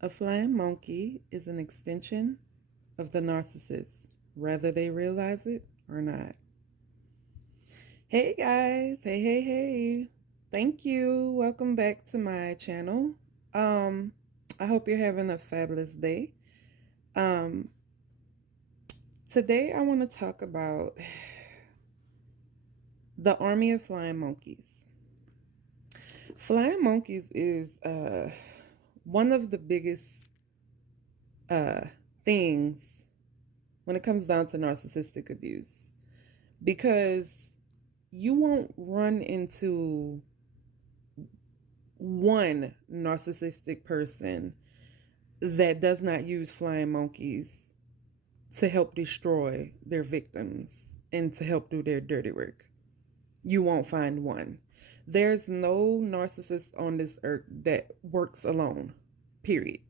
A flying monkey is an extension of the narcissist, whether they realize it or not. Hey guys, hey. Thank you. Welcome back to my channel. Um, I hope you're having a fabulous day. Um, Today I want to talk about the army of flying monkeys. Flying monkeys is one of the biggest things when it comes down to narcissistic abuse, because you won't run into one narcissistic person that does not use flying monkeys to help destroy their victims and to help do their dirty work. You won't find one. There's no narcissist on this earth that works alone, period.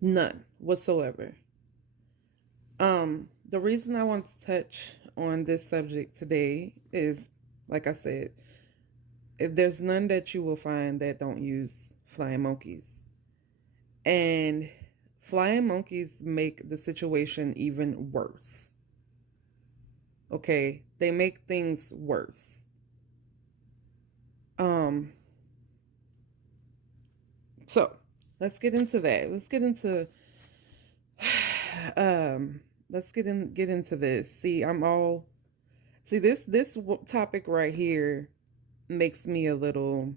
None whatsoever. The reason I want to touch on this subject today is, like I said, if there's none that you will find that don't use flying monkeys. And flying monkeys make the situation even worse. Okay, they make things worse. So let's get into that. Let's get into this. See this topic right here makes me a little,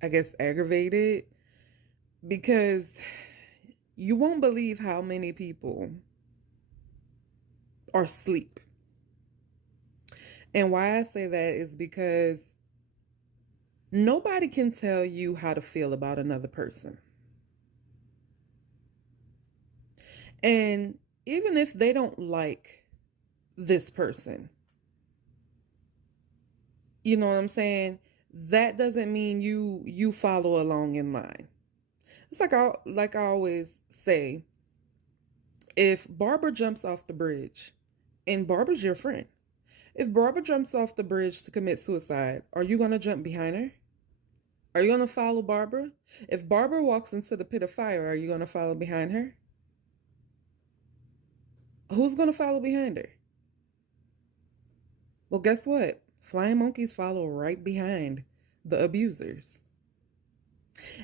I guess, aggravated, because you won't believe how many people are asleep. And why I say that is because nobody can tell you how to feel about another person. And even if they don't like this person, you know what I'm saying? That doesn't mean you follow along in line. It's like I always say, if Barbara jumps off the bridge, and Barbara's your friend, if Barbara jumps off the bridge to commit suicide, are you going to jump behind her? Are you going to follow Barbara? If Barbara walks into the pit of fire, are you going to follow behind her? Who's going to follow behind her? Well, guess what? Flying monkeys follow right behind the abusers.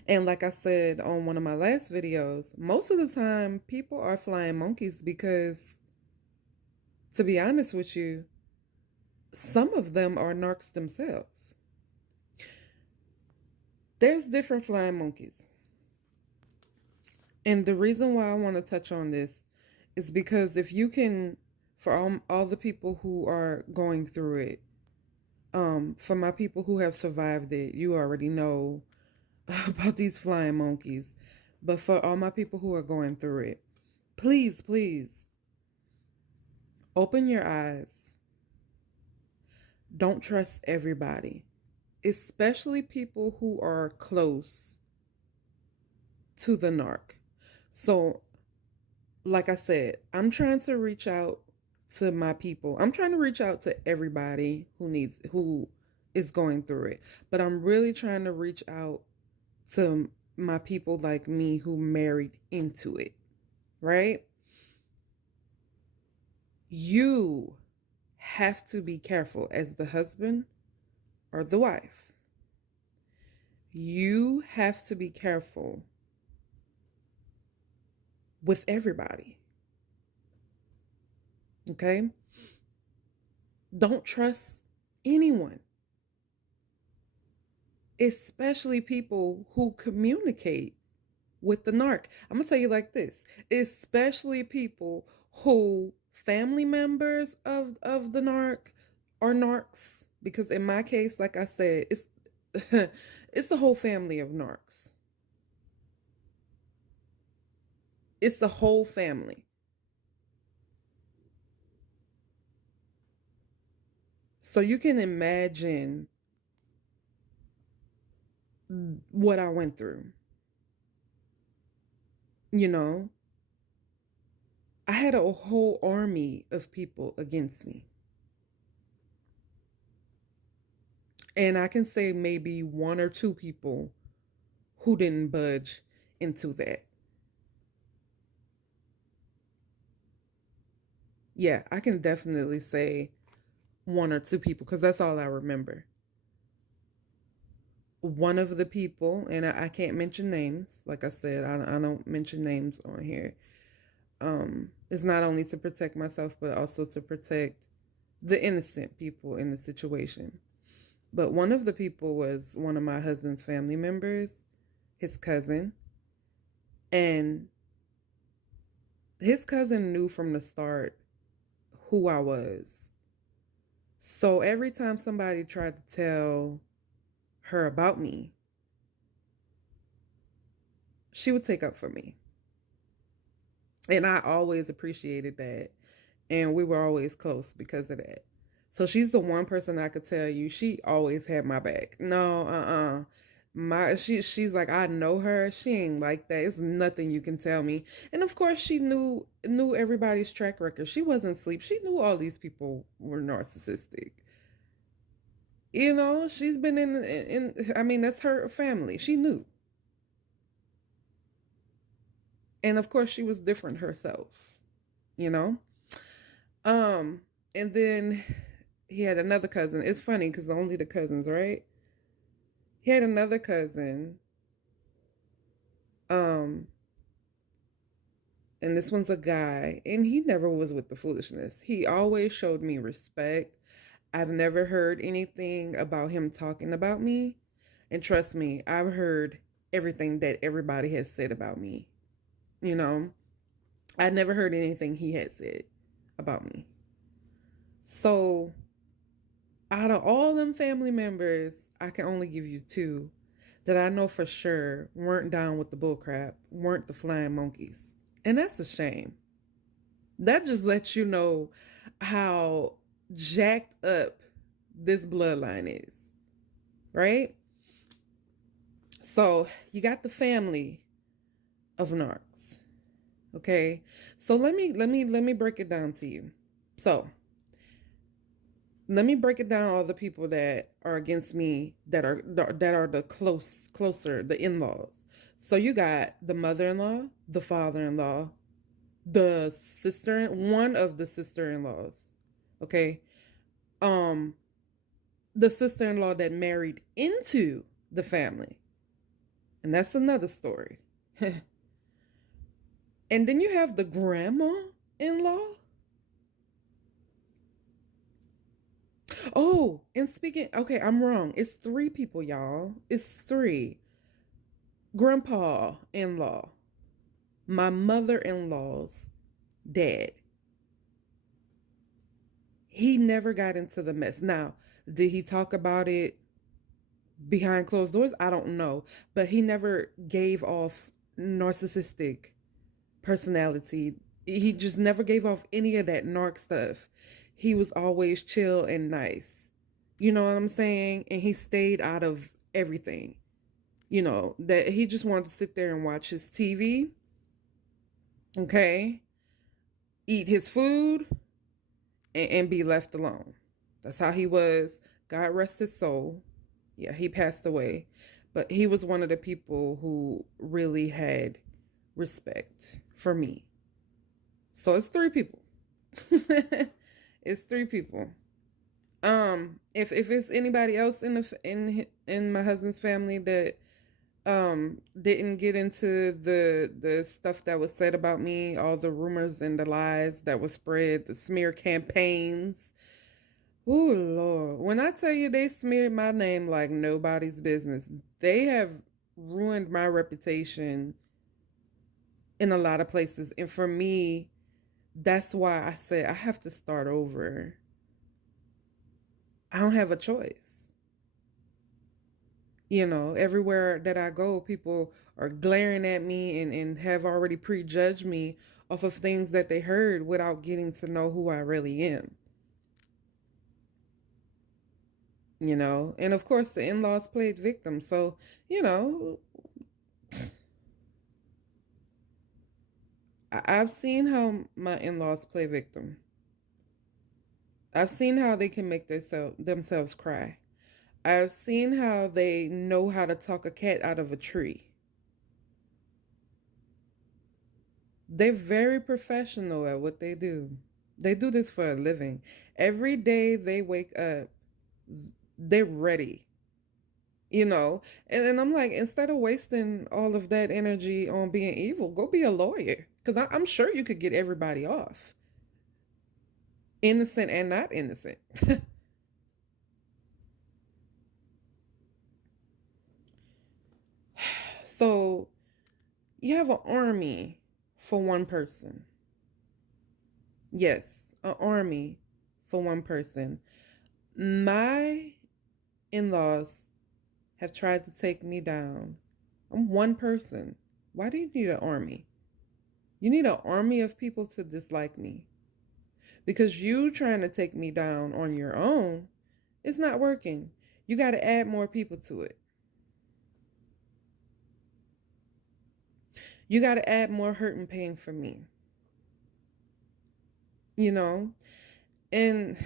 And like I said on one of my last videos, most of the time people are flying monkeys because, to be honest with you, some of them are narcs themselves. There's different flying monkeys. And the reason why I want to touch on this is because if you can, for all the people who are going through it, for my people who have survived it, you already know about these flying monkeys. But for all my people who are going through it, please open your eyes. Don't trust everybody, especially people who are close to the narc. So, like I said, I'm trying to reach out to my people. I'm trying to reach out to everybody who is going through it. But I'm really trying to reach out to my people like me who married into it, right? You have to be careful as the husband or the wife. You have to be careful with everybody. Okay? Don't trust anyone, especially people who communicate with the narc. I'm going to tell you like this, especially people who family members of the narc are narcs, because in my case, like I said, it's it's the whole family of narcs. It's the whole family. So you can imagine what I went through. You know, I had a whole army of people against me. And I can say maybe one or two people who didn't budge into that. Yeah, I can definitely say one or two people because that's all I remember. One of the people, and I can't mention names. Like I said, I don't mention names on here. It's not only to protect myself, but also to protect the innocent people in the situation. But one of the people was one of my husband's family members, his cousin, and his cousin knew from the start who I was. So every time somebody tried to tell her about me, she would take up for me. And I always appreciated that. And we were always close because of that. So she's the one person I could tell you she always had my back. No, she's like, I know her. She ain't like that. It's nothing you can tell me. And of course she knew everybody's track record. She wasn't asleep. She knew all these people were narcissistic. You know, she's been in I mean, that's her family. She knew. And of course she was different herself, you know? Um, and then he had another cousin. It's funny because only the cousins, right? He had another cousin. Um, and this one's a guy, and he never was with the foolishness. He always showed me respect. I've never heard anything about him talking about me. And trust me, I've heard everything that everybody has said about me. You know, I never heard anything he had said about me. So, out of all them family members, I can only give you two that I know for sure weren't down with the bullcrap, weren't the flying monkeys. And that's a shame. That just lets you know how jacked up this bloodline is, right? So you got the family of narcs. Okay. So let me break it down to you. So let me break it down all the people that are against me that are the closer the in-laws. So you got the mother-in-law, the father-in-law, the sister, one of the sister-in-laws. Okay? Um the sister-in-law that married into the family. And that's another story. And then you have the grandma-in-law. Oh, and speaking, okay, I'm wrong. It's three people, y'all. It's three. Grandpa in law, my mother in law's dad. He never got into the mess. Now, did he talk about it behind closed doors? I don't know. But he never gave off narcissistic personality. He just never gave off any of that narc stuff. He was always chill and nice. You know what I'm saying? And he stayed out of everything. You know, that he just wanted to sit there and watch his TV, okay, eat his food, and be left alone. That's how he was. God rest his soul. Yeah, he passed away. But he was one of the people who really had respect for me. So it's three people. It's three people. If it's anybody else in my husband's family that didn't get into the stuff that was said about me, all the rumors and the lies that was spread, the smear campaigns. Oh Lord, when I tell you they smeared my name like nobody's business, they have ruined my reputation in a lot of places. And for me, that's why I said I have to start over. I don't have a choice. You know, everywhere that I go, people are glaring at me and have already prejudged me off of things that they heard without getting to know who I really am. You know, and of course, the in laws played victim. So, you know, I've seen how my in laws play victim. I've seen how they can make themselves cry. I've seen how they know how to talk a cat out of a tree. They're very professional at what they do. They do this for a living. Every day they wake up, they're ready, you know? And I'm like, instead of wasting all of that energy on being evil, go be a lawyer. Because I'm sure you could get everybody off, innocent and not innocent. So you have an army for one person. Yes, an army for one person. My in laws have tried to take me down. I'm one person. Why do you need an army? You need an army of people to dislike me. Because you trying to take me down on your own, it's not working. You got to add more people to it. You got to add more hurt and pain for me. You know? And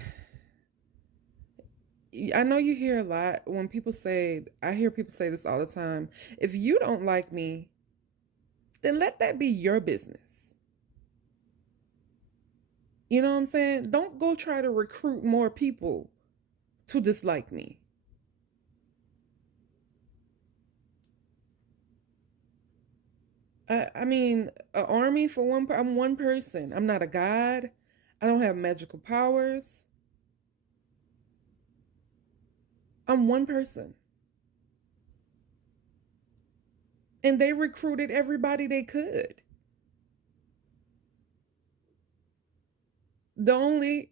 I know you hear a lot when people say, I hear people say this all the time. If you don't like me, then let that be your business. You know what I'm saying? Don't go try to recruit more people to dislike me. I mean, an army for one. I'm one person. I'm not a god. I don't have magical powers. I'm one person, and they recruited everybody they could. The only,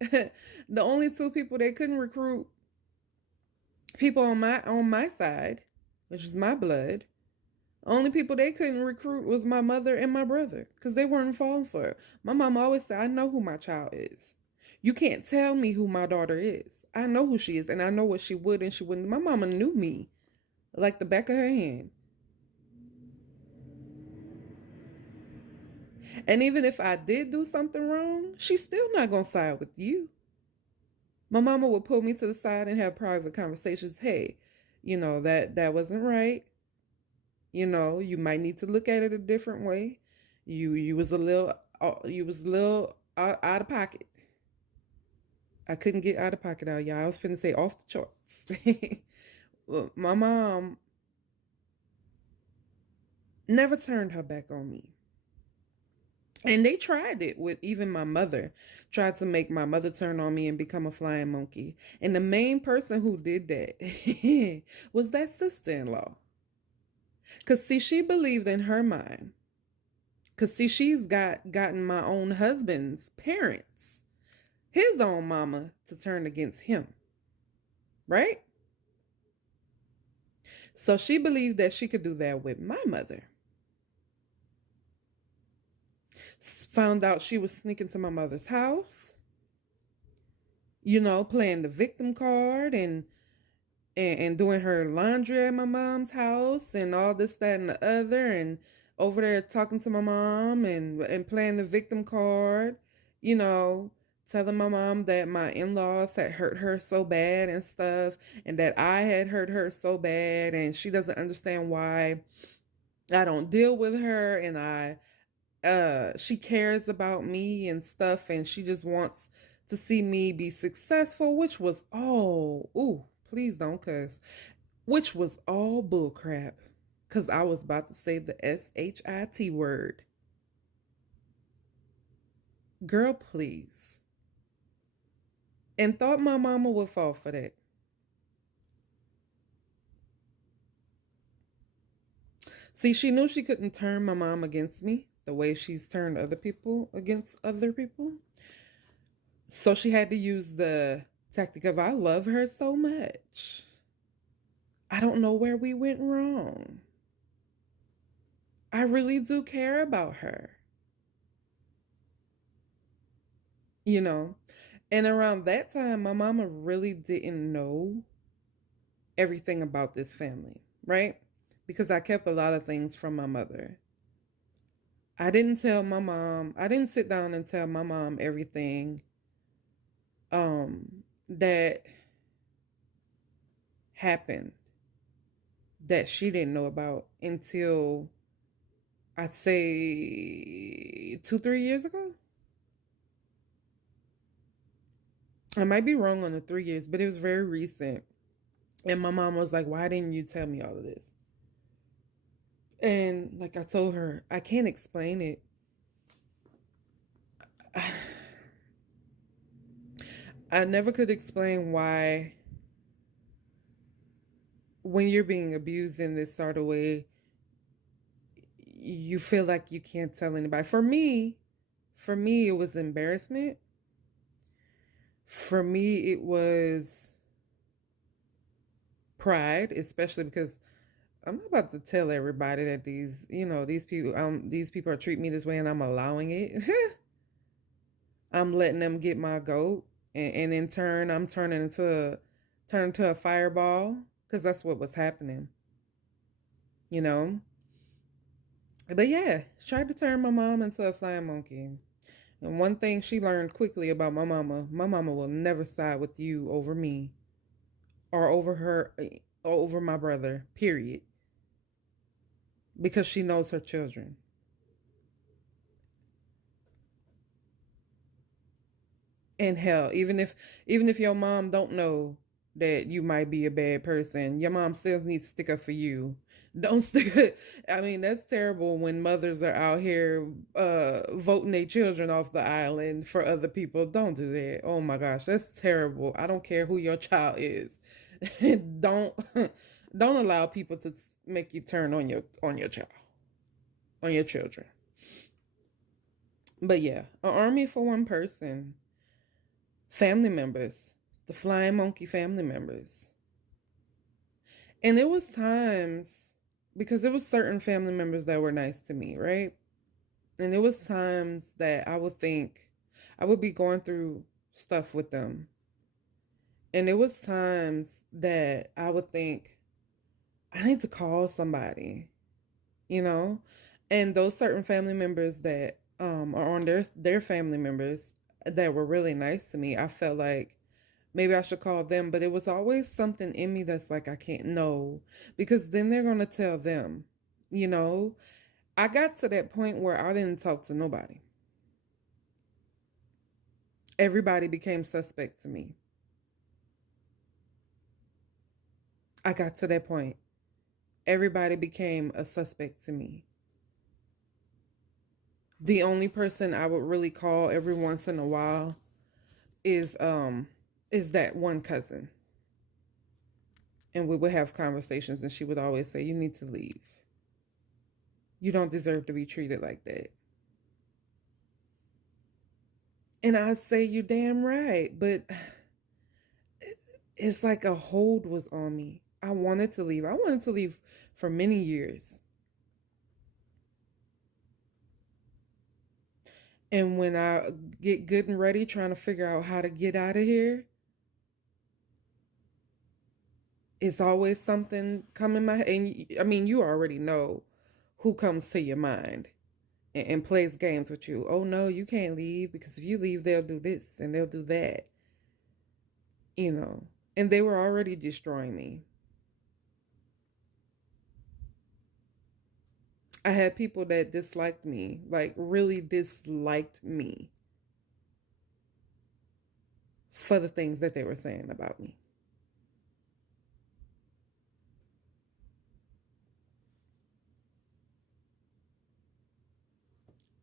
the only two people they couldn't recruit, people on my side, which is my blood. Only people they couldn't recruit was my mother and my brother because they weren't falling for it. My mom always said, I know who my child is. You can't tell me who my daughter is. I know who she is and I know what she would and she wouldn't. My mama knew me like the back of her hand. And even if I did do something wrong, she's still not going to side with you. My mama would pull me to the side and have private conversations. Hey, that wasn't right. You might need to look at it a different way. You was a little out of pocket. I couldn't get out of pocket out, y'all. I was finna say off the charts. Well, my mom never turned her back on me. And they tried it with even my mother, tried to make my mother turn on me and become a flying monkey. And the main person who did that was that sister in law. Because, see, she believed in her mind. Because, see, she's gotten my own husband's parents, his own mama, to turn against him. Right? So she believed that she could do that with my mother. Found out she was sneaking to my mother's house, playing the victim card and doing her laundry at my mom's house and all this, that, and the other, and over there talking to my mom and playing the victim card, you know, telling my mom that my in-laws had hurt her so bad and stuff, and that I had hurt her so bad, and she doesn't understand why I don't deal with her, and she cares about me and stuff, and she just wants to see me be successful, which was all, ooh, please don't cuss, which was all bullcrap, because I was about to say the SHIT word. Girl, please. And thought my mama would fall for that. See, she knew she couldn't turn my mom against me the way she's turned other people against other people. So she had to use the tactic of, I love her so much. I don't know where we went wrong. I really do care about her. You know? And around that time, my mama really didn't know everything about this family, right? Because I kept a lot of things from my mother. I didn't sit down and tell my mom everything that happened that she didn't know about until I'd say 2, 3 years ago. I might be wrong on the 3 years, but it was very recent. And my mom was like, "Why didn't you tell me all of this?" And like I told her, I can't explain it. I never could explain why, when you're being abused in this sort of way, you feel like you can't tell anybody. For me, it was embarrassment. For me, it was pride, especially because I'm not about to tell everybody that these people are treating me this way, and I'm allowing it. I'm letting them get my goat, and in turn, I'm turning into a fireball because that's what was happening, you know. But yeah, tried to turn my mom into a flying monkey. And one thing she learned quickly about my mama will never side with you over me or over her or over my brother, period, because she knows her children. And hell, even if your mom don't know that you might be a bad person, your mom still needs to stick up for you. Don't stick. I mean, that's terrible when mothers are out here voting their children off the island for other people. Don't do that. Oh my gosh, that's terrible. I don't care who your child is. don't don't allow people to make you turn on your child, on your children. But yeah, an army for one person. Family members, the flying monkey family members. And there was times, because there was certain family members that were nice to me, right? And there was times that I would think I would be going through stuff with them. And there was times that I would think I need to call somebody, you know? And those certain family members that are on their family members that were really nice to me, I felt like maybe I should call them, but it was always something in me that's like, I can't know, because then they're going to tell them, you know. I got to that point where I didn't talk to nobody. Everybody became suspect to me. I got to that point. Everybody became a suspect to me. The only person I would really call every once in a while is that one cousin. And we would have conversations, and she would always say, "You need to leave. You don't deserve to be treated like that." And I say, "You damn right." But it's like a hold was on me. I wanted to leave. I wanted to leave for many years. And when I get good and ready, trying to figure out how to get out of here, it's always something coming my head. And I mean, you already know who comes to your mind and plays games with you. "Oh no, you can't leave, because if you leave, they'll do this and they'll do that." You know, and they were already destroying me. I had people that disliked me, like really disliked me for the things that they were saying about me.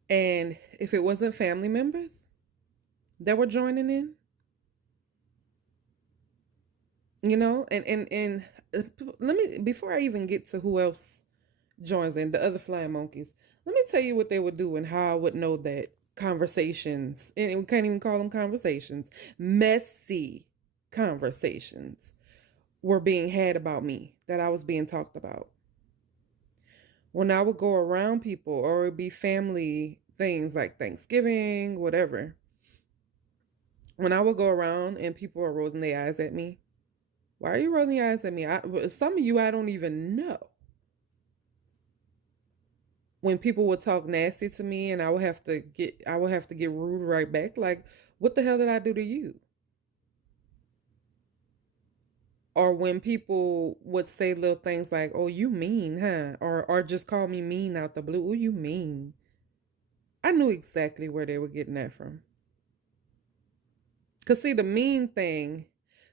And if it wasn't family members that were joining in, and let me, before I even get to who else joins in, the other flying monkeys, let me tell you what they would do and how I would know that conversations, and we can't even call them conversations, messy conversations were being had about me, that I was being talked about. When I would go around people, or it'd be family things like Thanksgiving, whatever, when I would go around and people are rolling their eyes at me, "Why are you rolling your eyes at me?" Some of you I don't even know. When people would talk nasty to me, and I would have to get rude right back. Like, what the hell did I do to you? Or when people would say little things like, "Oh, you mean, huh?" Or just call me mean out the blue. "Oh, you mean." I knew exactly where they were getting that from. Cause see, the mean thing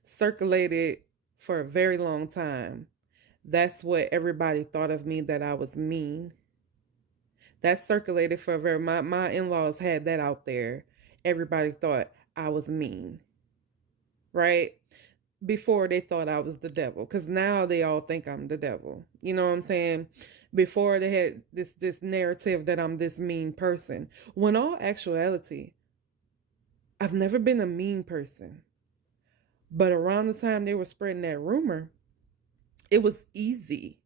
circulated for a very long time. That's what everybody thought of me, that I was mean. That circulated for a very my in-laws had that out there. Everybody thought I was mean, right? Before they thought I was the devil, because now they all think I'm the devil. You know what I'm saying? Before they had this narrative that I'm this mean person, when all actuality, I've never been a mean person. But around the time they were spreading that rumor, it was easy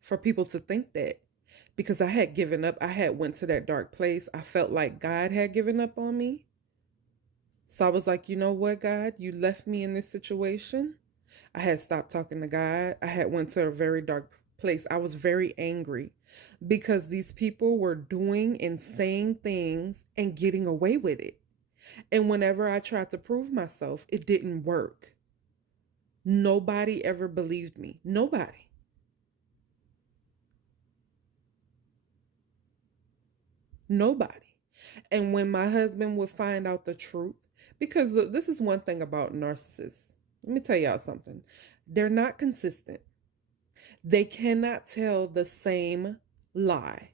for people to think that, because I had given up. I had went to that dark place. I felt like God had given up on me. So I was like, you know what, God, you left me in this situation. I had stopped talking to God. I had went to a very dark place. I was very angry because these people were doing and saying things and getting away with it. And whenever I tried to prove myself, it didn't work. Nobody ever believed me. Nobody. Nobody. And when my husband would find out the truth, because this is one thing about narcissists. Let me tell y'all something. They're not consistent. They cannot tell the same lie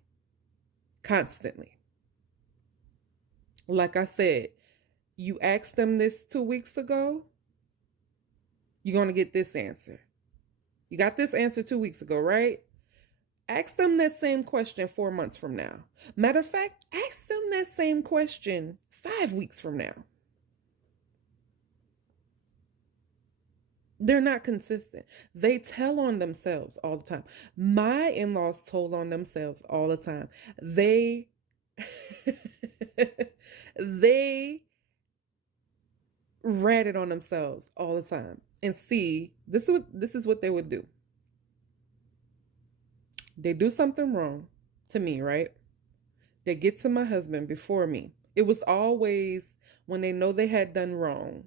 constantly. Like I said, you asked them this 2 weeks ago, you're going to get this answer. You got this answer 2 weeks ago, right? Ask them that same question 4 months from now. Matter of fact, ask them that same question 5 weeks from now. They're not consistent. They tell on themselves all the time. My in-laws told on themselves all the time. They they ratted on themselves all the time. And see, this is what they would do. They do something wrong to me, right? They get to my husband before me. It was always when they know they had done wrong,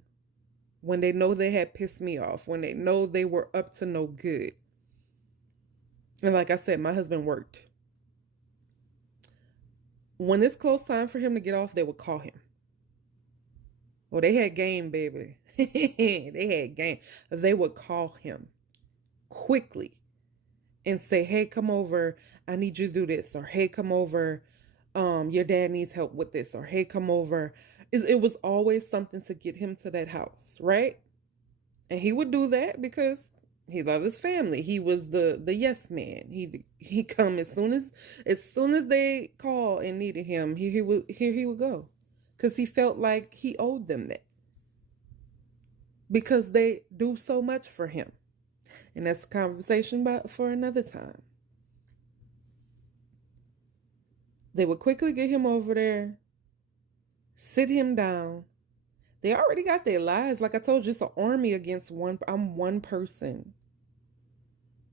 when they know they had pissed me off, when they know they were up to no good. And like I said, my husband worked. When it's close time for him to get off, they would call him. Well, they had game, baby. They had game. They would call him quickly and say, "Hey, come over. I need you to do this." Or, "Hey, come over. Your dad needs help with this." Or, "Hey, come over." It was always something to get him to that house, right? And he would do that because he loved his family. He was the yes man. He come as soon as they called and needed him. He would go, because he felt like he owed them that, because they do so much for him. And that's a conversation about for another time. They would quickly get him over there, sit him down. They already got their lives. Like I told you, it's an army against one. I'm one person.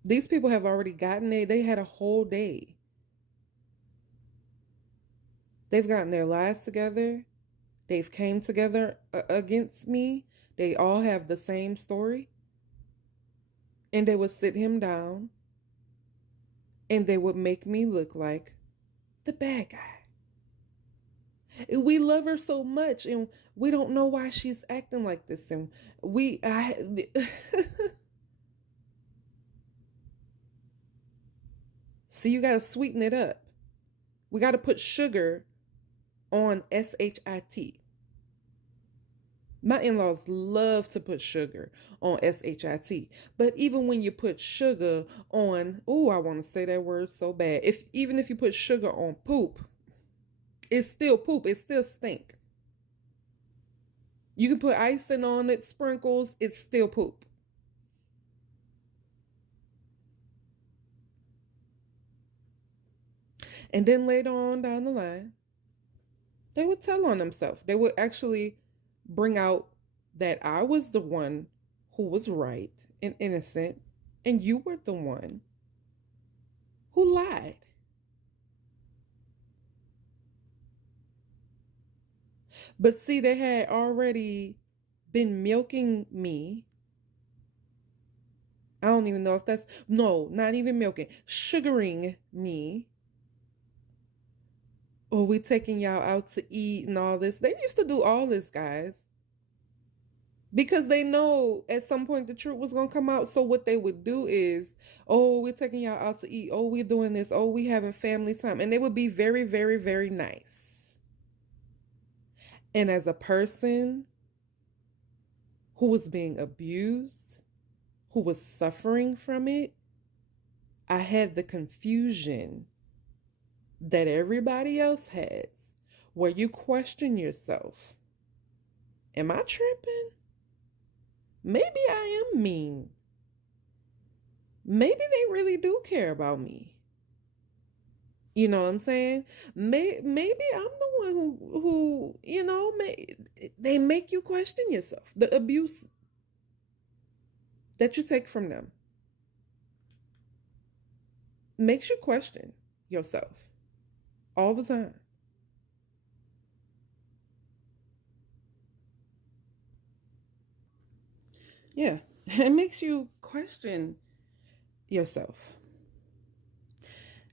These people have already gotten they had a whole day. They've gotten their lives together. They've came together against me. They all have the same story. And they would sit him down and they would make me look like the bad guy. We love her so much and we don't know why she's acting like this. And so you got to sweeten it up. We got to put sugar on SHIT. My in-laws love to put sugar on SHIT. But even when you put sugar on, oh, I want to say that word so bad. Even if you put sugar on poop, it's still poop. It still stink. You can put icing on it, sprinkles, it's still poop. And then later on down the line, they would tell on themselves. They would actually bring out that I was the one who was right and innocent, and you were the one who lied. But see, they had already been milking me I don't even know if that's, no, not even milking, sugaring me. Or we taking y'all out to eat and all this. They used to do all this, guys, because they know at some point the truth was going to come out. So what they would do is, oh, we're taking y'all out to eat. Oh, we're doing this. Oh, we having family time. And they would be very, very, very nice. And as a person who was being abused, who was suffering from it, I had the confusion that everybody else has, where you question yourself. Am I tripping? Maybe I am mean. Maybe they really do care about me. You know what I'm saying? Maybe I'm the one who they make you question yourself. The abuse that you take from them makes you question yourself all the time. Yeah, it makes you question yourself.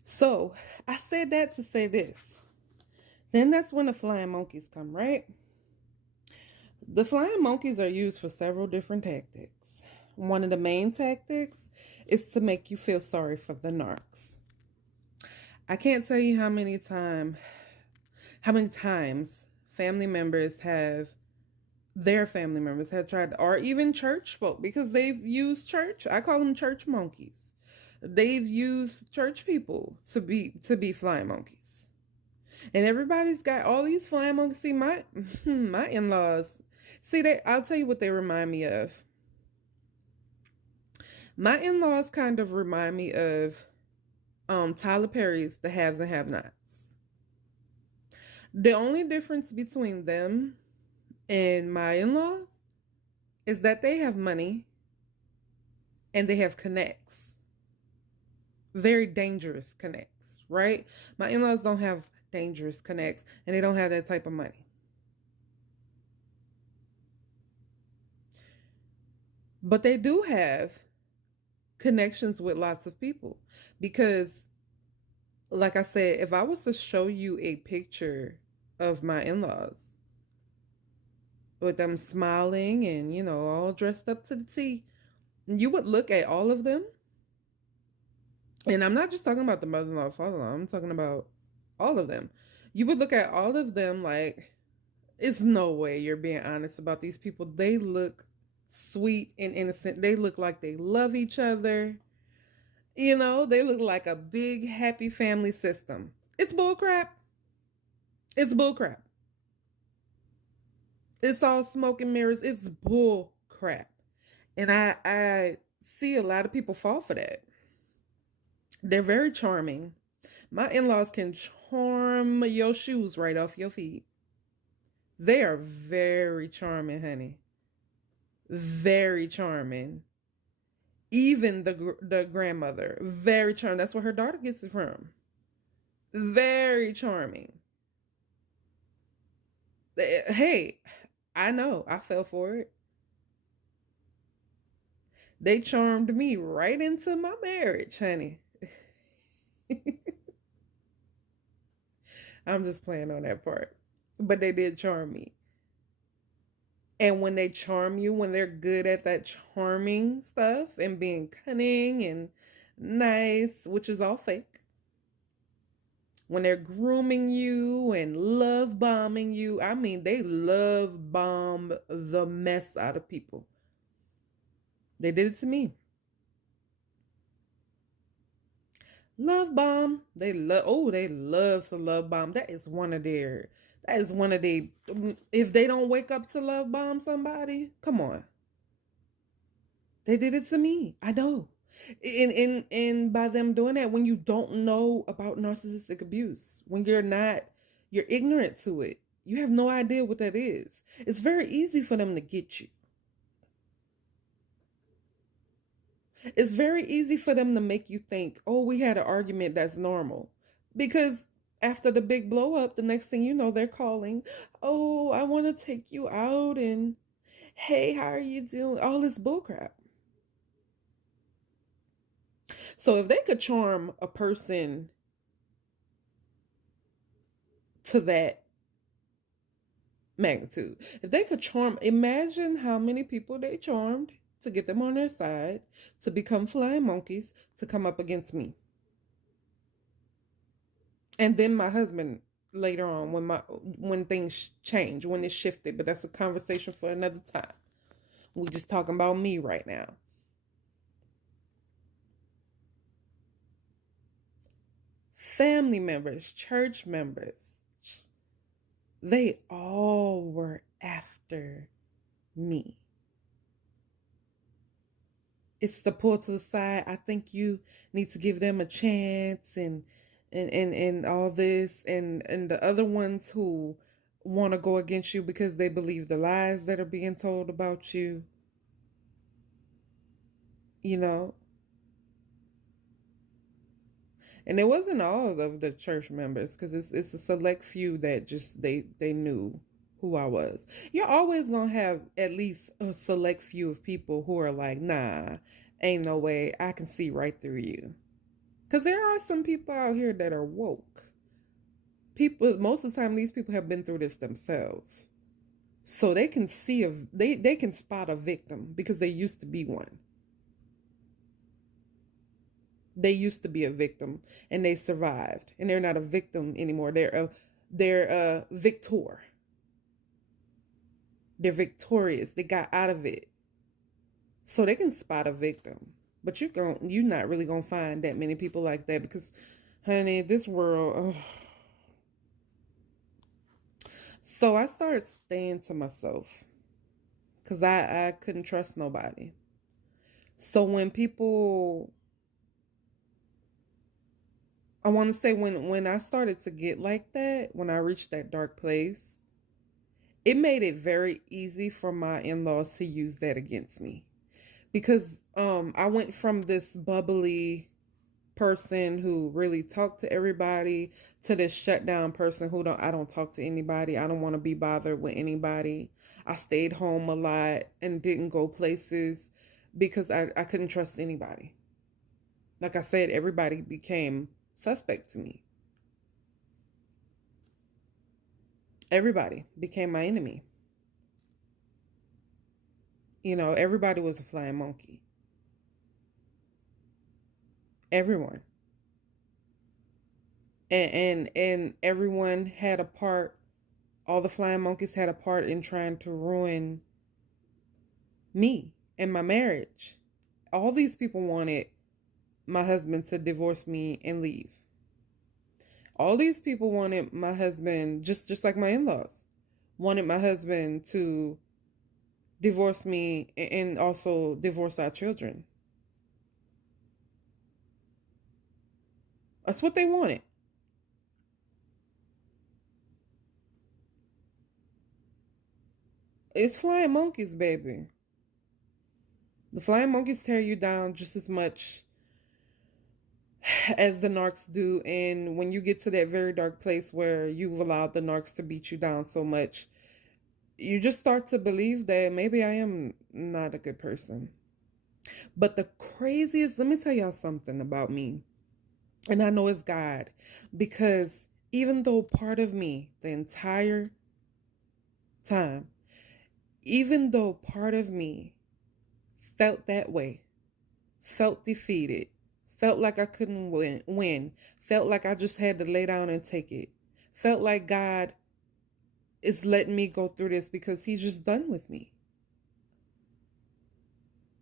So I said that to say this. Then that's when the flying monkeys come, right? The flying monkeys are used for several different tactics. One of the main tactics is to make you feel sorry for the narcs. I can't tell you how many times their family members have tried, or even church folk, because they've used church. I call them church monkeys. They've used church people to be flying monkeys. And everybody's got all these flying monkeys. See, my in-laws, I'll tell you what they remind me of. My in-laws kind of remind me of Tyler Perry's The Haves and Have-Nots. The only difference between them and my in-laws is that they have money and they have connects. Very dangerous connects, right? My in-laws don't have dangerous connects and they don't have that type of money. But they do have connections with lots of people because, like I said, if I was to show you a picture of my in-laws with them smiling and, all dressed up to the T, you would look at all of them. And I'm not just talking about the mother-in-law, father-in-law. I'm talking about all of them. You would look at all of them like, it's no way you're being honest about these people. They look sweet and innocent. They look like they love each other. They look like a big, happy family system. It's bullcrap. It's bullcrap. It's all smoke and mirrors. It's bullcrap. And I see a lot of people fall for that. They're very charming. My in-laws can charm your shoes right off your feet. They are very charming, honey. Very charming. Even the grandmother, very charming. That's where her daughter gets it from. Very charming. Hey, I know. I fell for it. They charmed me right into my marriage, honey. I'm just playing on that part. But they did charm me. And when they charm you, when they're good at that charming stuff and being cunning and nice, which is all fake, when they're grooming you and love bombing you, I mean, they love bomb the mess out of people. They did it to me. Love bomb. They love to love bomb. That is one of their, if they don't wake up to love bomb somebody, come on. They did it to me. I know. And by them doing that, when you don't know about narcissistic abuse, when you're ignorant to it, you have no idea what that is. It's very easy for them to get you. It's very easy for them to make you think, oh, we had an argument, that's normal. Because after the big blow up, the next thing you know, they're calling, oh, I want to take you out and hey, how are you doing? All this bullcrap. So if they could charm a person to that magnitude, if they could charm, imagine how many people they charmed to get them on their side, to become flying monkeys, to come up against me. And then my husband later on when things change, when it shifted, but that's a conversation for another time. We just talking about me right now. Family members, church members, they all were after me. It's the pull to the side. I think you need to give them a chance and all this and the other ones who want to go against you because they believe the lies that are being told about you, you know. And it wasn't all of the church members because it's a select few that just they knew who I was. You're always gonna have at least a select few of people who are like, nah, ain't no way I can see right through you. Because there are some people out here that are woke. People, most of the time, these people have been through this themselves, so they can see they can spot a victim because they used to be one. They used to be a victim and they survived, and they're not a victim anymore. They're a victor. They're victorious. They got out of it, so they can spot a victim. But you're not really gonna find that many people like that because, honey, this world. Ugh. So I started staying to myself because I couldn't trust nobody. So when people, I want to say when I started to get like that, when I reached that dark place, it made it very easy for my in-laws to use that against me because I went from this bubbly person who really talked to everybody to this shut down person who I don't talk to anybody. I don't want to be bothered with anybody. I stayed home a lot and didn't go places because I couldn't trust anybody. Like I said, everybody became suspect to me. Everybody became my enemy. You know, everybody was a flying monkey. Everyone. And everyone had a part, all the flying monkeys had a part in trying to ruin me and my marriage. All these people wanted my husband to divorce me and leave. All these people wanted my husband, just like my in-laws, wanted my husband to divorce me and also divorce our children. That's what they wanted. It's flying monkeys, baby. The flying monkeys tear you down just as much as the narcs do. And when you get to that very dark place where you've allowed the narcs to beat you down so much, you just start to believe that maybe I am not a good person. But the craziest, let me tell y'all something about me. And I know it's God, because even though part of me, the entire time, even though part of me felt that way, felt defeated, felt like I couldn't win, felt like I just had to lay down and take it, felt like God is letting me go through this because he's just done with me.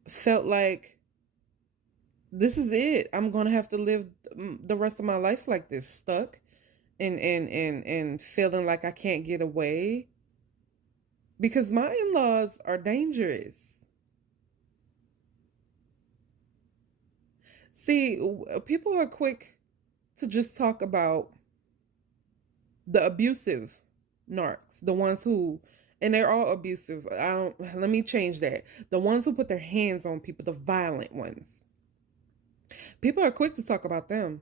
Felt like this is it. I'm going to have to live the rest of my life like this, stuck and feeling like I can't get away because my in-laws are dangerous. See, people are quick to just talk about the abusive narcs, the ones who, and they're all abusive. Let me change that. The ones who put their hands on people, the violent ones. People are quick to talk about them.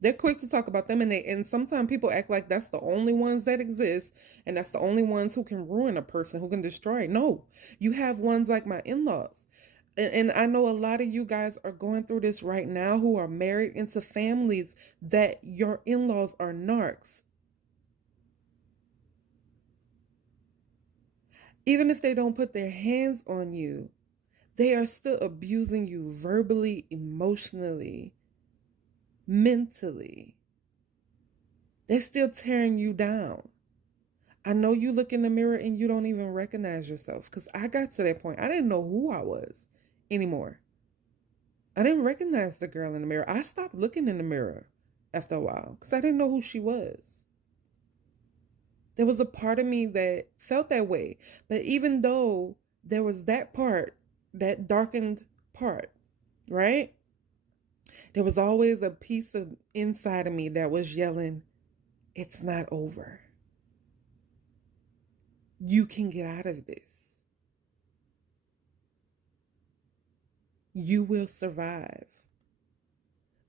They're quick to talk about them, and sometimes people act like that's the only ones that exist, and that's the only ones who can ruin a person, who can destroy. No, you have ones like my in-laws. And I know a lot of you guys are going through this right now who are married into families that your in-laws are narcs. Even if they don't put their hands on you, they are still abusing you verbally, emotionally, mentally. They're still tearing you down. I know you look in the mirror and you don't even recognize yourself, because I got to that point. I didn't know who I was anymore. I didn't recognize the girl in the mirror. I stopped looking in the mirror after a while because I didn't know who she was. There was a part of me that felt that way. But even though there was that part, that darkened part, right? There was always a piece of inside of me that was yelling, it's not over. You can get out of this. You will survive.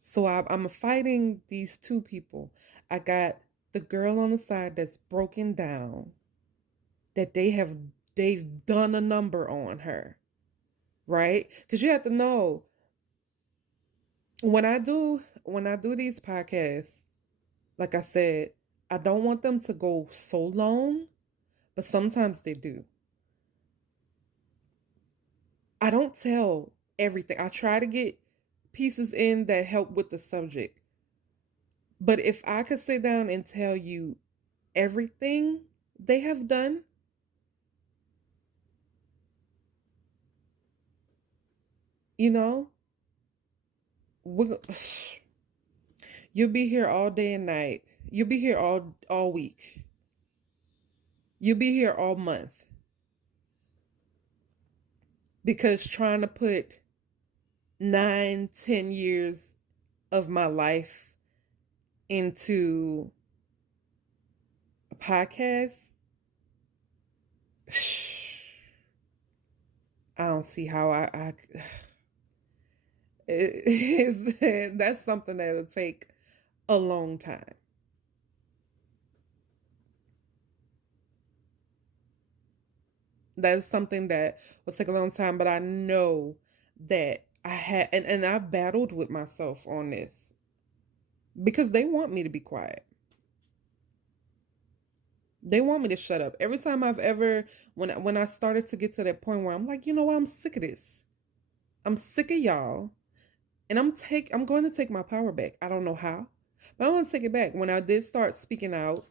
So I'm fighting these two people. I got the girl on the side that's broken down, that they've done a number on her, right? Because you have to know, when I do these podcasts, like I said, I don't want them to go so long, but sometimes they do. I don't tell everything. I try to get pieces in that help with the subject. But if I could sit down and tell you everything they have done, you know, we you'll be here all day and night. You'll be here all week. You'll be here all month, because trying to put 9, 10 years of my life into a podcast, I don't see how that's something that'll take a long time. That is something that will take a long time, but I know that I had, and I battled with myself on this because they want me to be quiet. They want me to shut up. Every time I've ever, when I started to get to that point where I'm like, you know what, I'm sick of this. I'm sick of y'all, and I'm going to take my power back. I don't know how, but I want to take it back. When I did start speaking out,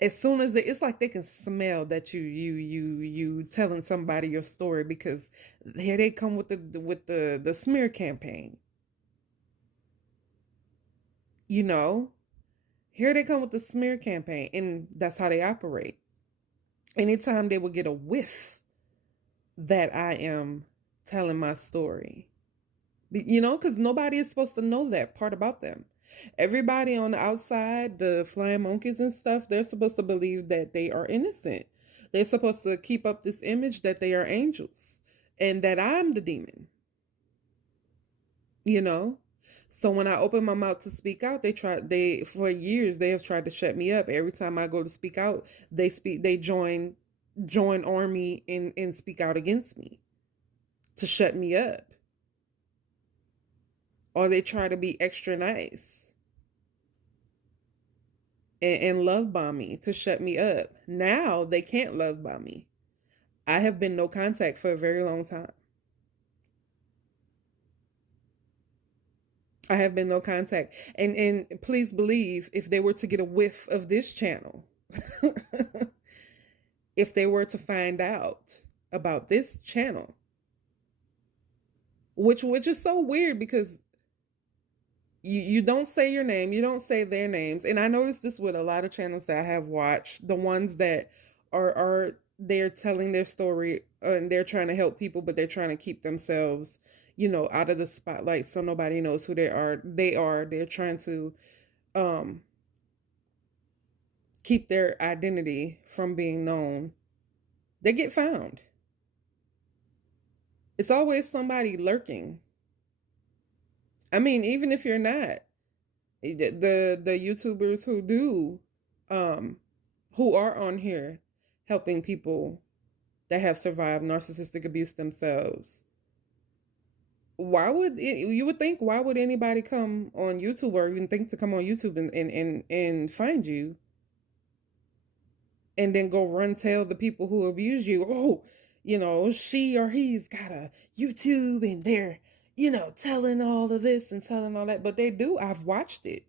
as soon as it's like they can smell that you telling somebody your story, because here they come with the smear campaign. You know, here they come with the smear campaign, and that's how they operate. Anytime they will get a whiff that I am telling my story, you know, because nobody is supposed to know that part about them. Everybody on the outside, the flying monkeys and stuff, they're supposed to believe that they are innocent. They're supposed to keep up this image that they are angels and that I'm the demon, you know? So when I open my mouth to speak out, for years they have tried to shut me up. Every time I go to speak out, they join army and speak out against me to shut me up. Or they try to be extra nice and love bomb me to shut me up. Now they can't love bomb me. I have been no contact for a very long time. I have been no contact. And please believe, if they were to get a whiff of this channel, if they were to find out about this channel, which is so weird, because you don't say your name, you don't say their names. And I noticed this with a lot of channels that I have watched, the ones that are they're telling their story, and they're trying to help people, but they're trying to keep themselves, you know, out of the spotlight, so nobody knows who they are. They're trying to keep their identity from being known. They get found. It's always somebody lurking. I mean, even if you're not, the YouTubers who do, who are on here helping people, that have survived narcissistic abuse themselves. You would think, why would anybody come on YouTube or even think to come on YouTube and find you and then go run tell the people who abuse you, oh, she or he's got a YouTube and they're, telling all of this and telling all that. But they do. I've watched it.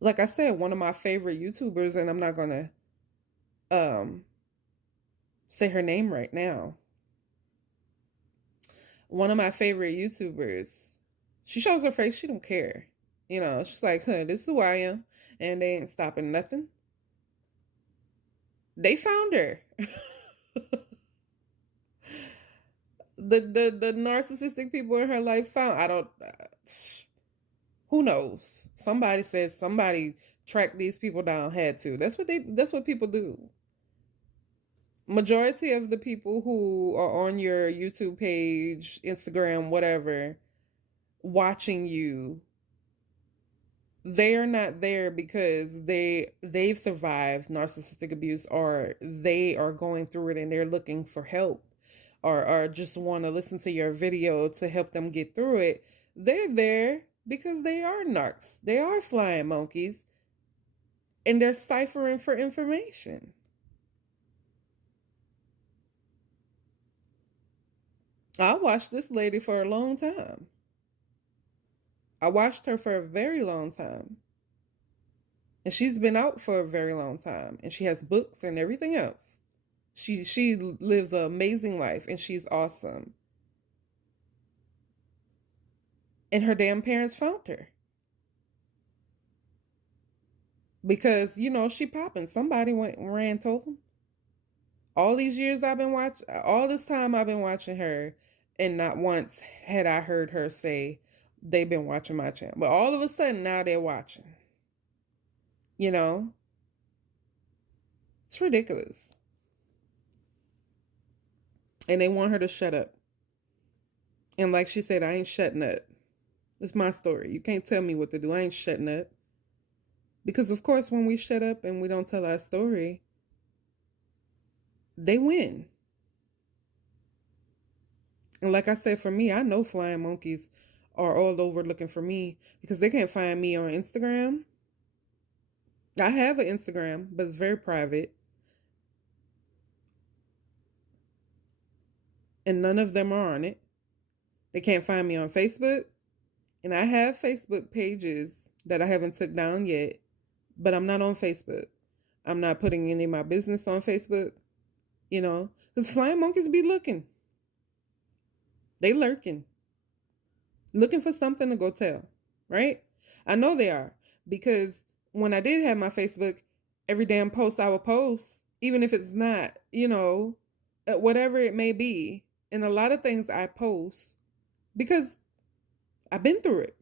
Like I said, one of my favorite YouTubers, and I'm not gonna um say her name right now. One of my favorite YouTubers, she shows her face, she don't care. She's like, huh, this is who I am, and they ain't stopping nothing. They found her. The narcissistic people in her life found. I don't. Who knows? Somebody says somebody tracked these people down. Had to. That's what people do. Majority of the people who are on your YouTube page, Instagram, whatever, watching you, they are not there because they've survived narcissistic abuse, or they are going through it and they're looking for help, or just want to listen to your video to help them get through it. They're there because they are narcs. They are flying monkeys, and they're ciphering for information. I watched this lady for a long time. I watched her for a very long time. And she's been out for a very long time. And she has books and everything else. She lives an amazing life, and she's awesome. And her damn parents found her. Because, she popping. Somebody ran told them. All these years I've been watching, all this time I've been watching her, and not once had I heard her say they've been watching my channel. But all of a sudden now they're watching. It's ridiculous. And they want her to shut up. And like she said, I ain't shutting up. It's my story. You can't tell me what to do. I ain't shutting up. Because of course, when we shut up and we don't tell our story, they win. And like I said, for me, I know flying monkeys are all over looking for me because they can't find me on Instagram. I have an Instagram, but it's very private. And none of them are on it. They can't find me on Facebook. And I have Facebook pages that I haven't took down yet, but I'm not on Facebook. I'm not putting any of my business on Facebook, because flying monkeys be looking. They lurking for something to go tell, right? I know they are, because when I did have my Facebook, every damn post I would post, even if it's not, whatever it may be, and a lot of things I post because I've been through it.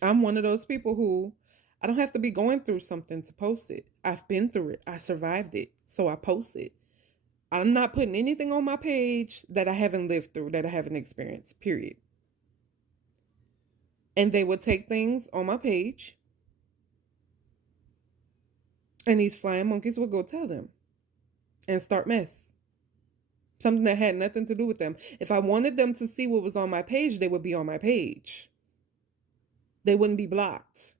I'm one of those people who I don't have to be going through something to post it. I've been through it. I survived it. So I post it. I'm not putting anything on my page that I haven't lived through, that I haven't experienced, period. And they would take things on my page, and these flying monkeys would go tell them and start mess. Something that had nothing to do with them. If I wanted them to see what was on my page, they would be on my page. They wouldn't be blocked.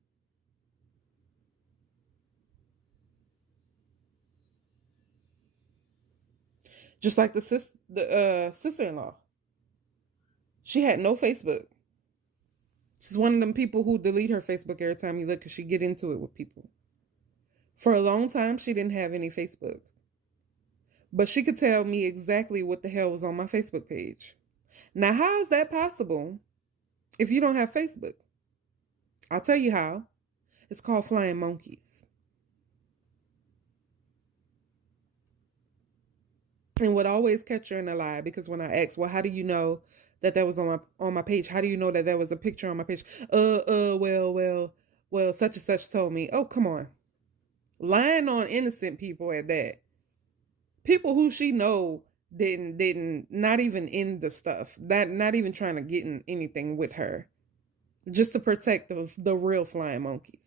Just like the sister-in-law. She had no Facebook. She's one of them people who delete her Facebook every time you look because she get into it with people. For a long time, she didn't have any Facebook. But she could tell me exactly what the hell was on my Facebook page. Now, how is that possible if you don't have Facebook? I'll tell you how. It's called flying monkeys. And would always catch her in a lie, because when I asked, well, how do you know that was on my page? How do you know that there was a picture on my page? Well, such and such told me. Oh, come on. Lying on innocent people at that. People who she know didn't not even in the stuff. Not even trying to get in anything with her. Just to protect the real flying monkeys.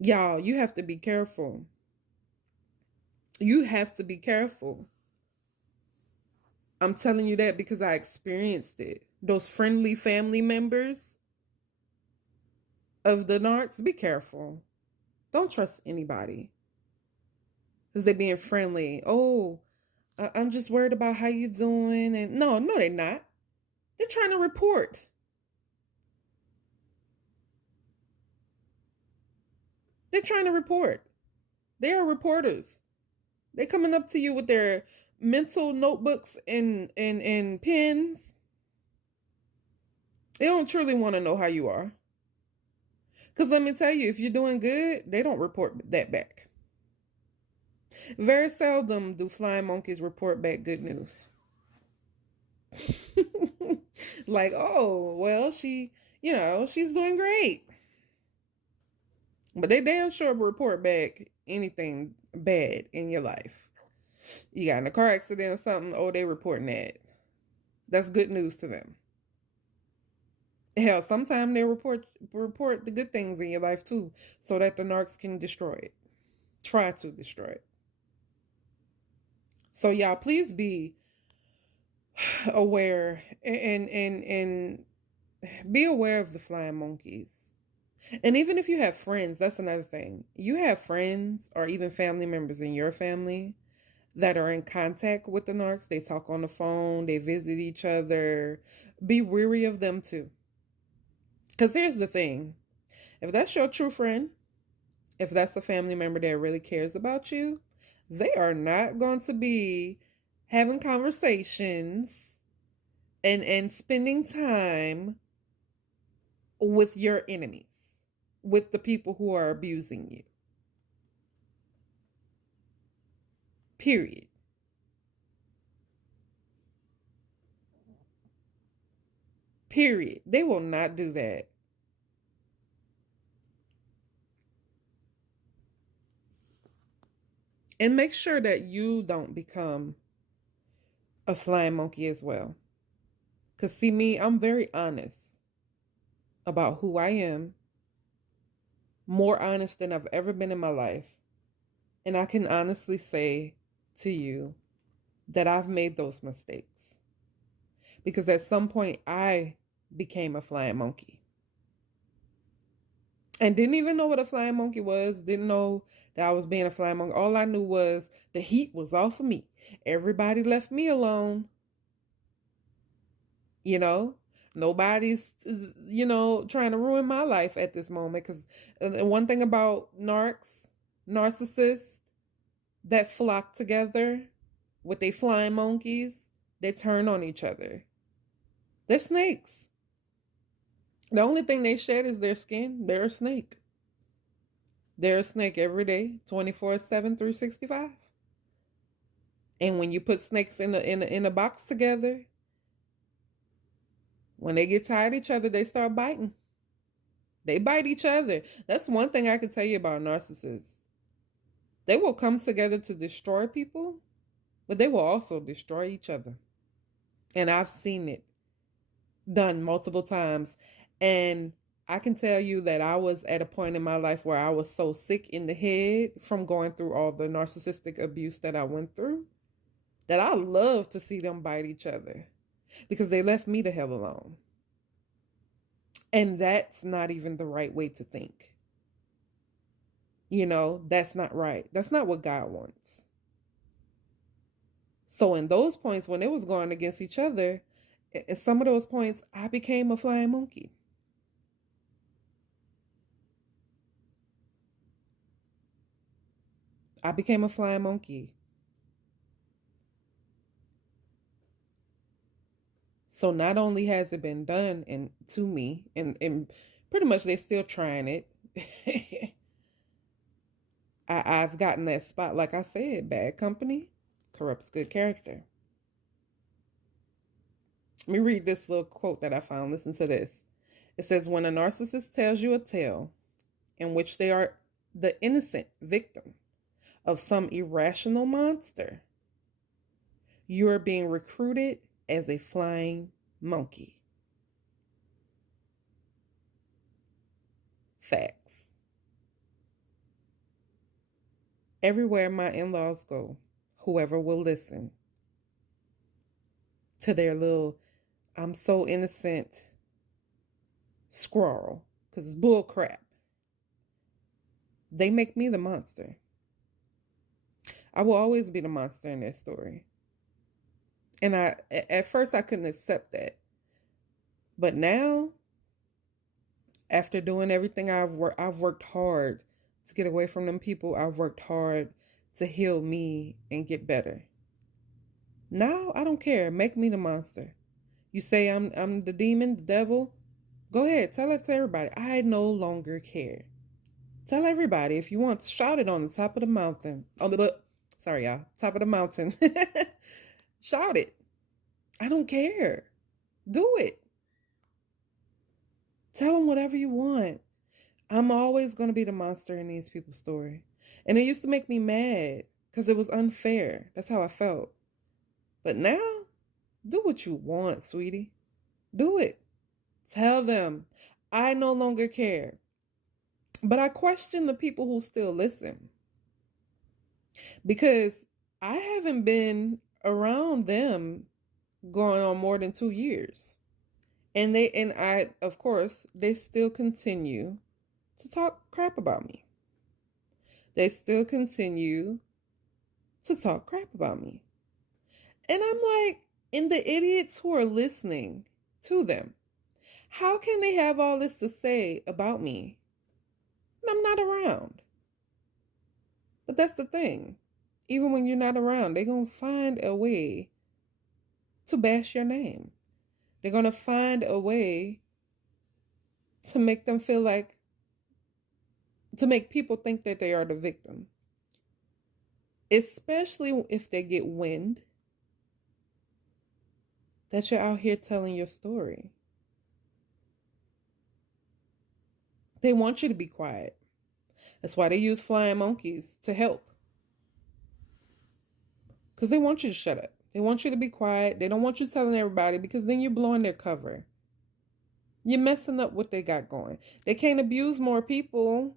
Y'all, you have to be careful. You have to be careful. I'm telling you that because I experienced it. Those friendly family members of the narcs, be careful. Don't trust anybody because they're being friendly. Oh, I'm just worried about how you doing. And no, they're not. They're trying to report. They're trying to report. They are reporters. They're coming up to you with their mental notebooks and pens. They don't truly want to know how you are. Because let me tell you, if you're doing good, they don't report that back. Very seldom do flying monkeys report back good news. Like, oh, well, she's doing great. But they damn sure report back anything bad in your life. You got in a car accident or something, oh, they reporting that. That's good news to them. Hell, sometimes they report the good things in your life too, so that the narcs can destroy it. Try to destroy it. So y'all, please be aware and be aware of the flying monkeys. And even if you have friends, that's another thing. You have friends or even family members in your family that are in contact with the narcs. They talk on the phone, they visit each other. Be wary of them too. Because here's the thing. If that's your true friend, if that's a family member that really cares about you, they are not going to be having conversations and spending time with your enemies, with the people who are abusing you. Period. Period. They will not do that. And make sure that you don't become a flying monkey as well. Because, see, me, I'm very honest about who I am, more honest than I've ever been in my life. And I can honestly say to you that I've made those mistakes. Because at some point, I became a flying monkey. And didn't even know what a flying monkey was, didn't know that I was being a flying monkey. All I knew was the heat was off of me. Everybody left me alone. You know, nobody's, trying to ruin my life at this moment. Because one thing about narcissists that flock together with they flying monkeys, they turn on each other. They're snakes. The only thing they shed is their skin. They're a snake. They're a snake every day, 24/7, 365. And when you put snakes in a box together, when they get tired of each other, they start biting. They bite each other. That's one thing I can tell you about narcissists. They will come together to destroy people, but they will also destroy each other. And I've seen it done multiple times. And I can tell you that I was at a point in my life where I was so sick in the head from going through all the narcissistic abuse that I went through that I love to see them bite each other because they left me the hell alone. And that's not even the right way to think. That's not right. That's not what God wants. So in those points, when it was going against each other, in some of those points, I became a flying monkey. I became a flying monkey. So not only has it been done to me, and pretty much they're still trying it. I've gotten that spot, like I said, bad company corrupts good character. Let me read this little quote that I found. Listen to this. It says, when a narcissist tells you a tale in which they are the innocent victim of some irrational monster, you are being recruited as a flying monkey. Facts. Everywhere my in-laws go, whoever will listen to their little I'm so innocent scrawl, because it's bull crap. They make me the monster. I will always be the monster in their story. And at first I couldn't accept that. But now, after doing everything I've worked hard to get away from them people. I've worked hard to heal me and get better. Now I don't care. Make me the monster. You say I'm the demon, the devil. Go ahead, tell it to everybody. I no longer care. Tell everybody if you want to shout it on the top of the mountain. Sorry, y'all. Top of the mountain. Shout it. I don't care. Do it. Tell them whatever you want. I'm always going to be the monster in these people's story. And it used to make me mad because it was unfair. That's how I felt. But now, do what you want, sweetie. Do it. Tell them, I no longer care. But I question the people who still listen. Because I haven't been around them going on more than 2 years. And of course, they still continue to talk crap about me. They still continue to talk crap about me. And I'm like, and the idiots who are listening to them, how can they have all this to say about me and I'm not around? But that's the thing. Even when you're not around, they're going to find a way to bash your name. They're going to find a way to make them feel like, to make people think that they are the victim. Especially if they get wind that you're out here telling your story. They want you to be quiet. That's why they use flying monkeys to help. Because they want you to shut up. They want you to be quiet. They don't want you telling everybody because then you're blowing their cover. You're messing up what they got going. They can't abuse more people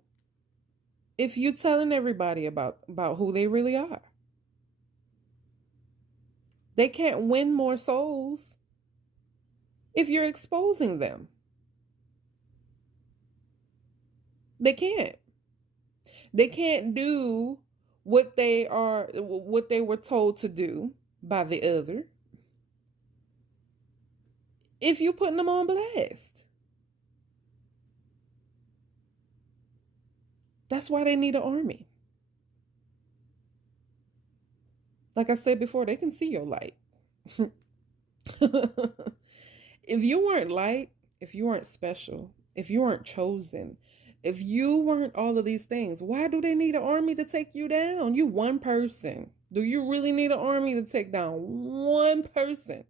if you're telling everybody about who they really are. They can't win more souls if you're exposing them. They can't. They can't do what they were told to do by the other if you're putting them on blast. That's why they need an army. Like I said before, they can see your light. If you weren't light, if you weren't special, if you weren't chosen, if you weren't all of these things, why do they need an army to take you down? You one person. Do you really need an army to take down one person?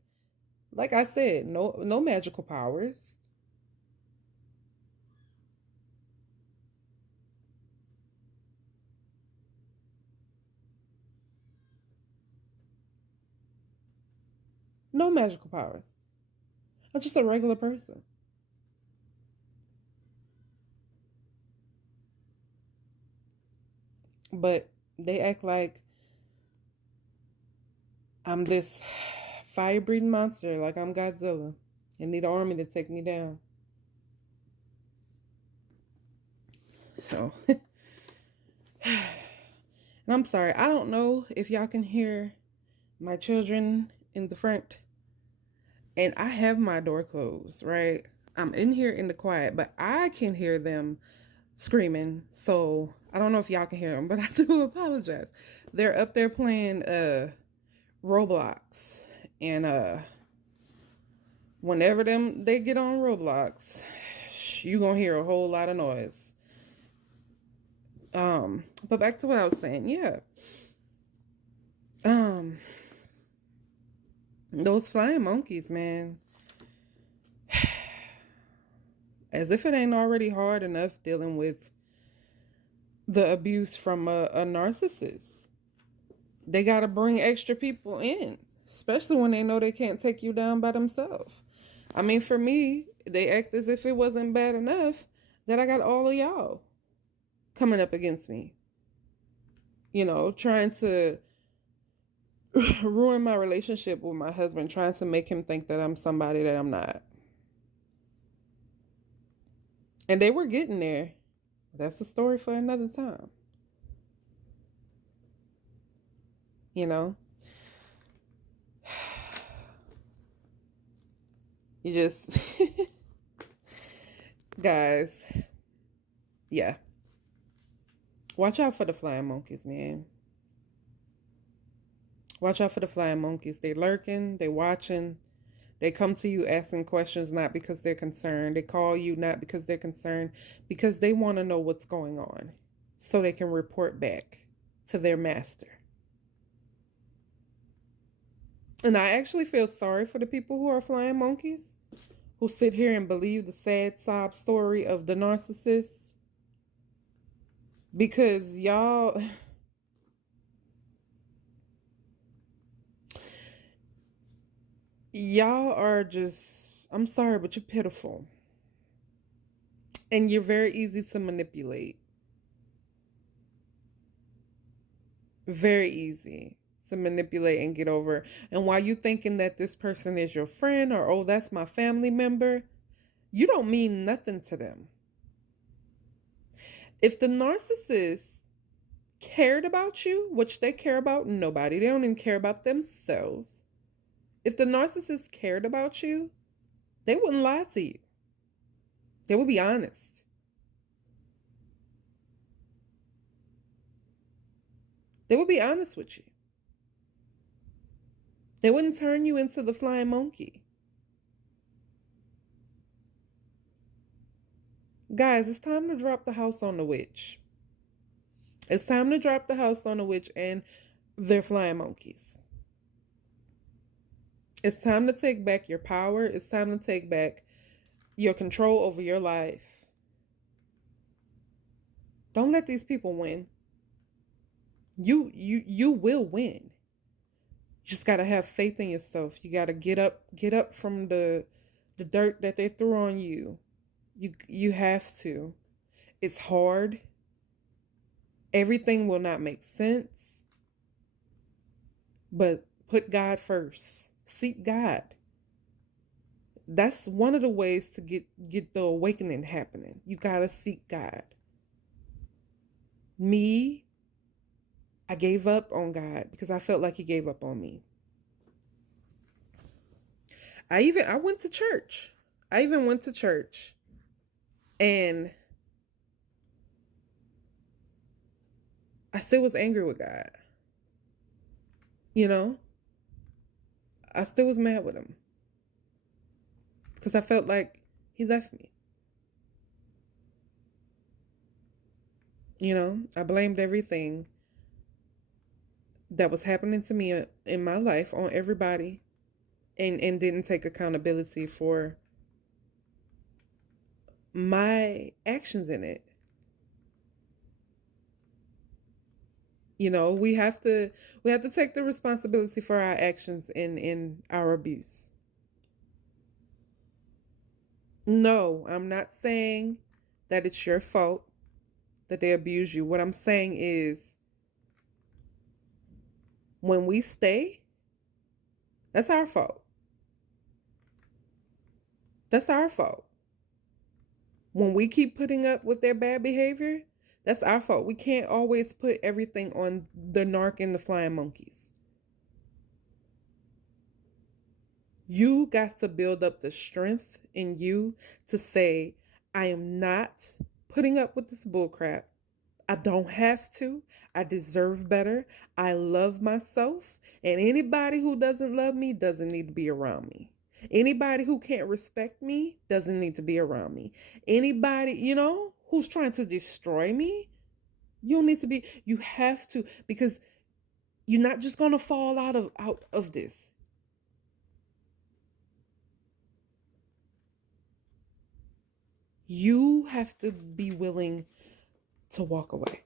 Like I said, no magical powers. No magical powers. I'm just a regular person. But they act like I'm this fire-breathing monster, like I'm Godzilla, and need an army to take me down. So, and I'm sorry, I don't know if y'all can hear my children in the front. And I have my door closed, right? I'm in here in the quiet, but I can hear them screaming. So I don't know if y'all can hear them, but I do apologize. They're up there playing Roblox. And whenever they get on Roblox, you're gonna hear a whole lot of noise. But back to what I was saying, yeah. Those flying monkeys, man. As if it ain't already hard enough dealing with the abuse from a narcissist. They got to bring extra people in, especially when they know they can't take you down by themselves. I mean, for me, they act as if it wasn't bad enough that I got all of y'all coming up against me. trying to ruin my relationship with my husband, trying to make him think that I'm somebody that I'm not. And they were getting there. That's a story for another time. You know, you just, guys, yeah. Watch out for the flying monkeys, man. Watch out for the flying monkeys. They lurking, they watching. They come to you asking questions not because they're concerned. They call you not because they're concerned, because they want to know what's going on so they can report back to their master. And I actually feel sorry for the people who are flying monkeys, who sit here and believe the sad sob story of the narcissist. Because y'all are just, I'm sorry, but you're pitiful. And you're very easy to manipulate. Very easy to manipulate and get over. And while you thinking that this person is your friend, or, oh, that's my family member, you don't mean nothing to them. If the narcissist cared about you, which they care about nobody, they don't even care about themselves. If the narcissist cared about you, they wouldn't lie to you. They would be honest. They would be honest with you. They wouldn't turn you into the flying monkey. Guys, it's time to drop the house on the witch. It's time to drop the house on the witch and their flying monkeys. It's time to take back your power. It's time to take back your control over your life. Don't let these people win. You will win. You just gotta have faith in yourself. You gotta get up from the dirt that they threw on you. You have to. It's hard. Everything will not make sense. But put God first. Seek God. That's one of the ways to get the awakening happening. You gotta seek God. Me, I gave up on God because I felt like he gave up on me. I went to church. I even went to church. And I still was angry with God. You know? I still was mad with him. Because I felt like he left me. I blamed everything that was happening to me in my life on everybody, and didn't take accountability for my actions in it. We have to take the responsibility for our actions in our abuse. No, I'm not saying that it's your fault that they abuse you. What I'm saying is, when we stay, that's our fault. That's our fault. When we keep putting up with their bad behavior, that's our fault. We can't always put everything on the narc and the flying monkeys. You got to build up the strength in you to say, I am not putting up with this bullcrap. I don't have to. I deserve better. I love myself. And anybody who doesn't love me doesn't need to be around me. Anybody who can't respect me doesn't need to be around me. Anybody, who's trying to destroy me, you have to, because you're not just going to fall out of this. You have to be willing to walk away.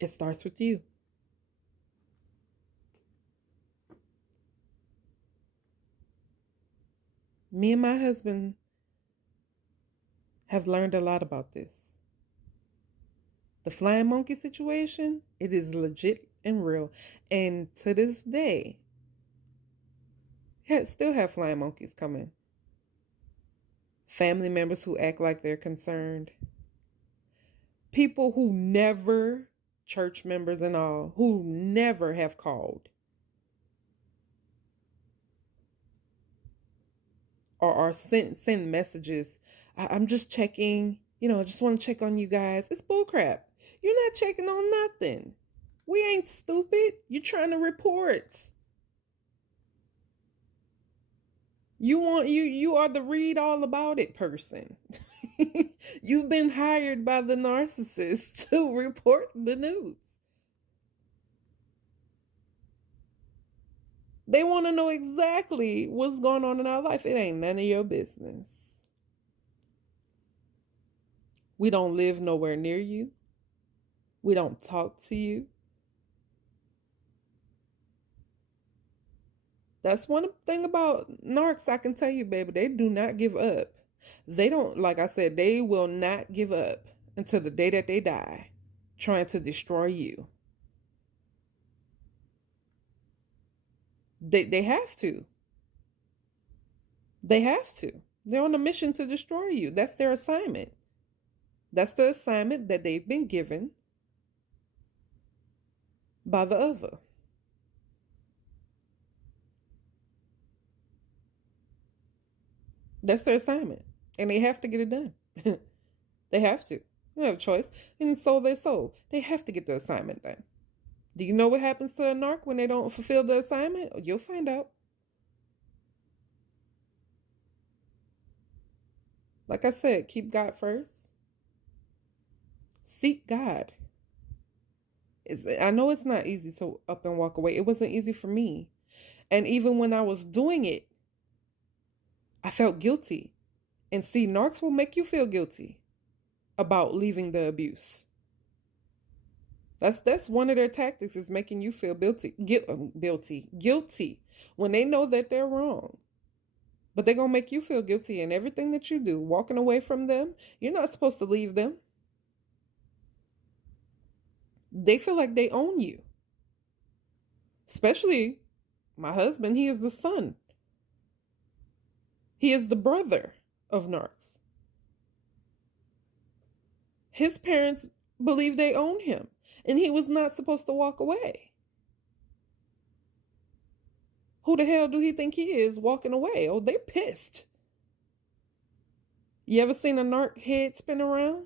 It starts with you. Me and my husband have learned a lot about this. The flying monkey situation, it is legit and real. And to this day, still have flying monkeys coming. Family members who act like they're concerned. People who never, church members and all, who never have called or are send messages. I'm just checking, I just want to check on you guys. It's bullcrap. You're not checking on nothing. We ain't stupid. You're trying to report. You are the read all about it person. You've been hired by the narcissist to report the news. They want to know exactly what's going on in our life. It ain't none of your business. We don't live nowhere near you. We don't talk to you. That's one thing about narcs I can tell you, baby. They do not give up. They don't, like I said, they will not give up until the day that they die, trying to destroy you. They have to. They have to. They're on a mission to destroy you. That's their assignment. That's the assignment that they've been given by the other. That's their assignment. And they have to get it done. They have to. They don't have a choice. And so they have to get the assignment done. Do you know what happens to a narc when they don't fulfill the assignment? You'll find out. Like I said, keep God first. Seek God. I know it's not easy to up and walk away. It wasn't easy for me. And even when I was doing it, I felt guilty. And see, narcs will make you feel guilty about leaving the abuse. That's one of their tactics, is making you feel guilty when they know that they're wrong. But they're going to make you feel guilty in everything that you do. Walking away from them, you're not supposed to leave them. They feel like they own you. Especially my husband, he is the son. He is the brother of narcs. His parents believe they own him, and he was not supposed to walk away. Who the hell do he think he is walking away? Oh, they're pissed. You ever seen a narc head spin around?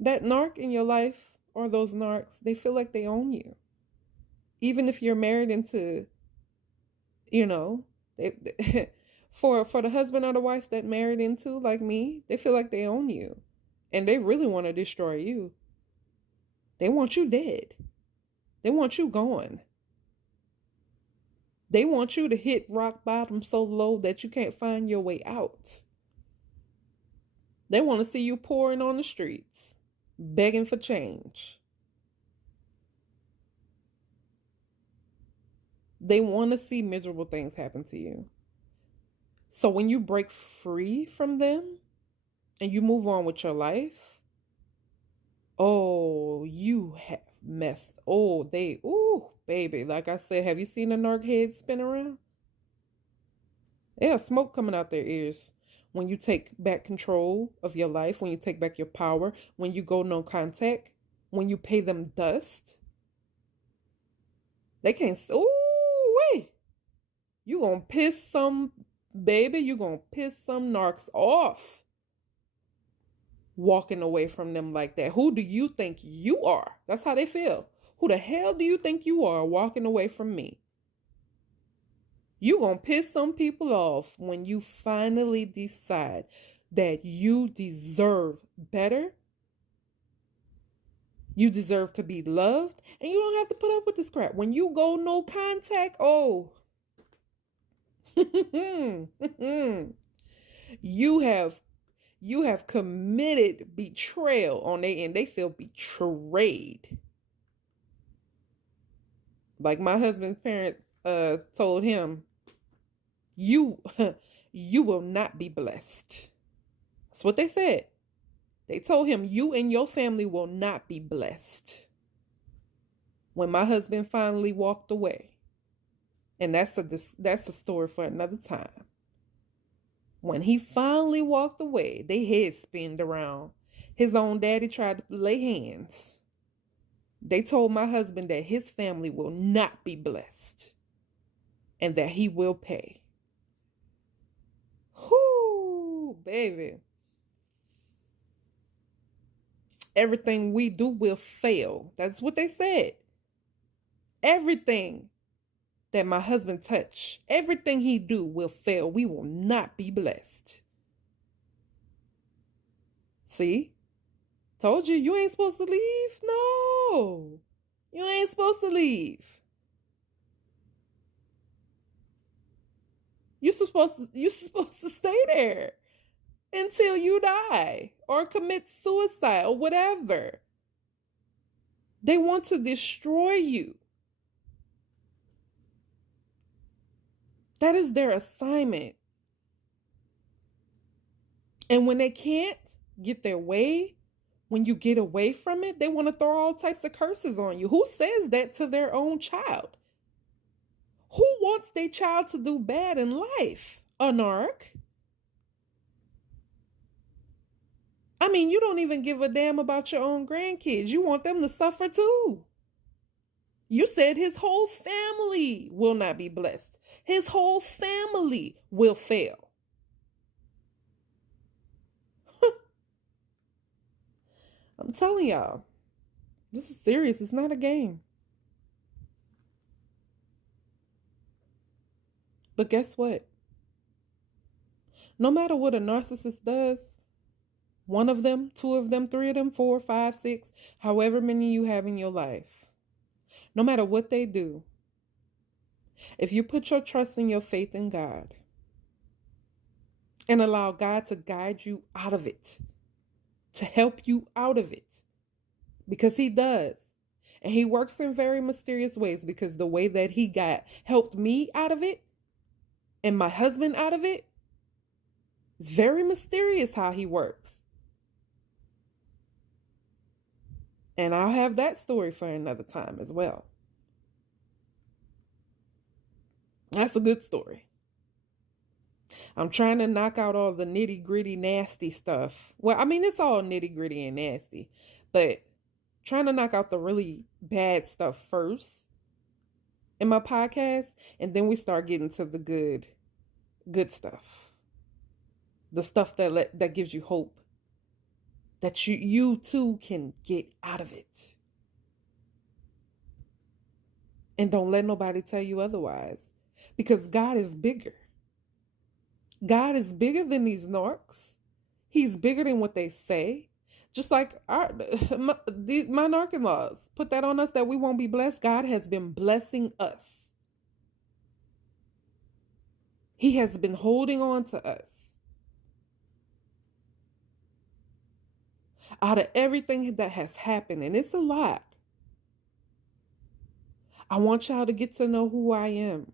That narc in your life, or those narcs, they feel like they own you. Even if you're married into, for the husband or the wife that married into, like me, they feel like they own you. And they really want to destroy you. They want you dead. They want you gone. They want you to hit rock bottom so low that you can't find your way out. They want to see you pouring on the streets, begging for change. They want to see miserable things happen to you. So when you break free from them and you move on with your life, oh, you have messed. Oh, baby. Like I said, have you seen a narc head spin around? They have smoke coming out their ears. When you take back control of your life, when you take back your power, when you go no contact, when you pay them dust, they can't. Oh, wait. You gonna piss some, baby, you gonna piss some narcs off walking away from them like that. Who do you think you are? That's how they feel. Who the hell do you think you are walking away from me? You gonna piss some people off when you finally decide that you deserve better. You deserve to be loved, and you don't have to put up with this crap. When you go no contact, oh, you have committed betrayal on their end. They feel betrayed. Like my husband's parents told him, you will not be blessed. That's what they said. They told him, you and your family will not be blessed. When my husband finally walked away, and that's a story for another time. When he finally walked away, they heads spinned around. His own daddy tried to lay hands. They told my husband that his family will not be blessed and that he will pay. Whoo, baby. Everything we do will fail. That's what they said. Everything that my husband touch, everything he do will fail. We will not be blessed. See? Told you, you ain't supposed to leave. No, you ain't supposed to leave. You're supposed to stay there until you die or commit suicide or whatever. They want to destroy you. That is their assignment. And when they can't get their way, when you get away from it, they want to throw all types of curses on you. Who says that to their own child? Who wants their child to do bad in life? A narc? I mean, you don't even give a damn about your own grandkids. You want them to suffer too. You said his whole family will not be blessed. His whole family will fail. I'm telling y'all, this is serious. It's not a game. But guess what? No matter what a narcissist does, one of them, two of them, three of them, 4, 5, 6, however many you have in your life, no matter what they do, if you put your trust and your faith in God and allow God to guide you out of it, to help you out of it, because he does. And he works in very mysterious ways, because the way that he helped me out of it and my husband out of it, it's very mysterious how he works. And I'll have that story for another time as well. That's a good story. I'm trying to knock out all the nitty gritty nasty stuff. Well, I mean, it's all nitty gritty and nasty, but trying to knock out the really bad stuff first in my podcast. And then we start getting to the good stuff. The stuff that gives you hope, that you too can get out of it. And don't let nobody tell you otherwise, because God is bigger. God is bigger than these narcs. He's bigger than what they say. Just like my Narc Inlaws put that on us, that we won't be blessed. God has been blessing us. He has been holding on to us. Out of everything that has happened, and it's a lot, I want y'all to get to know who I am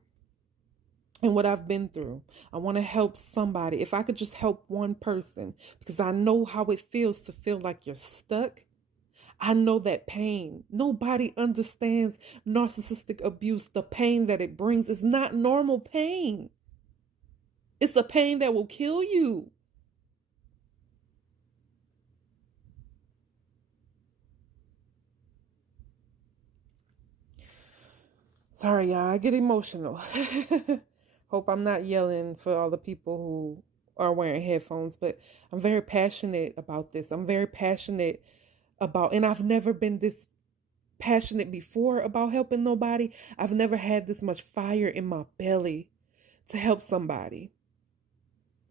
and what I've been through. I want to help somebody. If I could just help one person, because I know how it feels to feel like you're stuck. I know that pain. Nobody understands narcissistic abuse. The pain that it brings is not normal pain. It's a pain that will kill you. Sorry, y'all. I get emotional. Hope I'm not yelling for all the people who are wearing headphones, but I'm very passionate about this. I'm very passionate about, and I've never been this passionate before about helping nobody. I've never had this much fire in my belly to help somebody,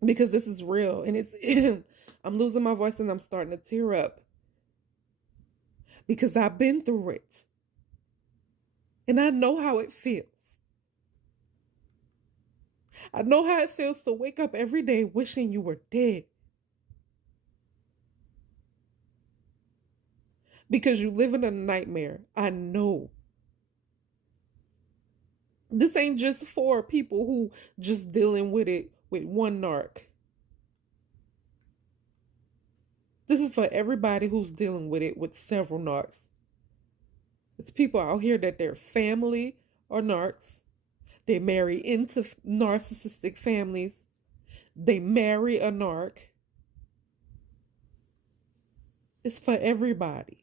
because this is real, and it's I'm losing my voice and I'm starting to tear up, because I've been through it and I know how it feels. I know how it feels to wake up every day wishing you were dead, because you live in a nightmare. I know. This ain't just for people who just dealing with it with one narc. This is for everybody who's dealing with it with several narcs. It's people out here that their family are narcs. They marry into narcissistic families. They marry a narc. It's for everybody.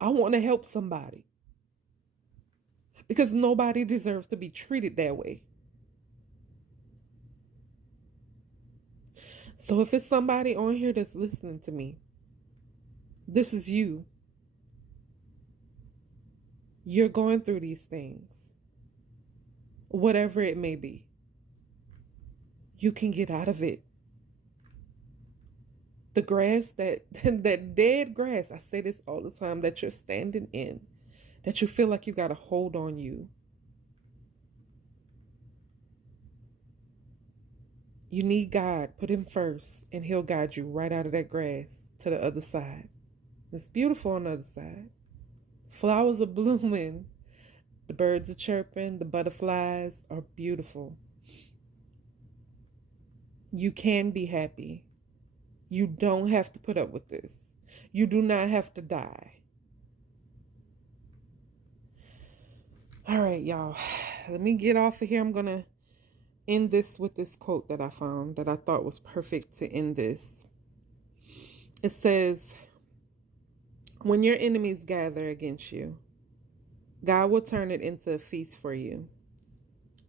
I want to help somebody because nobody deserves to be treated that way. So if it's somebody on here that's listening to me, this is you. You're going through these things, whatever it may be. You can get out of it. The grass that dead grass, I say this all the time, that you're standing in, that you feel like you got a hold on you. You need God. Put him first, and he'll guide you right out of that grass to the other side. It's beautiful on the other side. Flowers are blooming. The birds are chirping. The butterflies are beautiful. You can be happy. You don't have to put up with this. You do not have to die. All right, y'all. Let me get off of here. I'm going to end this with this quote that I found that I thought was perfect to end this. It says, when your enemies gather against you, God will turn it into a feast for you.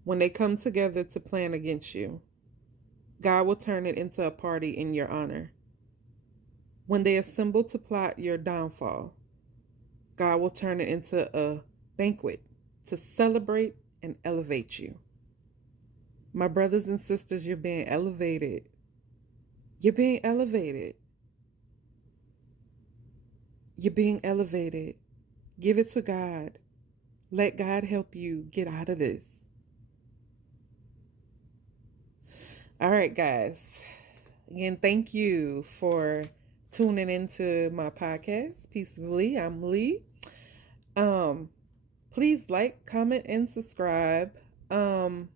When they come together to plan against you, God will turn it into a party in your honor. When they assemble to plot your downfall, God will turn it into a banquet to celebrate and elevate you. My brothers and sisters, you're being elevated. You're being elevated. You're being elevated. Give it to God. Let God help you get out of this. All right, guys. Again, thank you for tuning into my podcast, Peacefully. I'm Lee. Please like, comment, and subscribe. And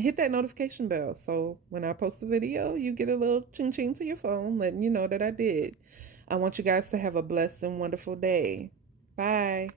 hit that notification bell. So when I post a video, you get a little ching ching to your phone letting you know that I did. I want you guys to have a blessed and wonderful day. Bye.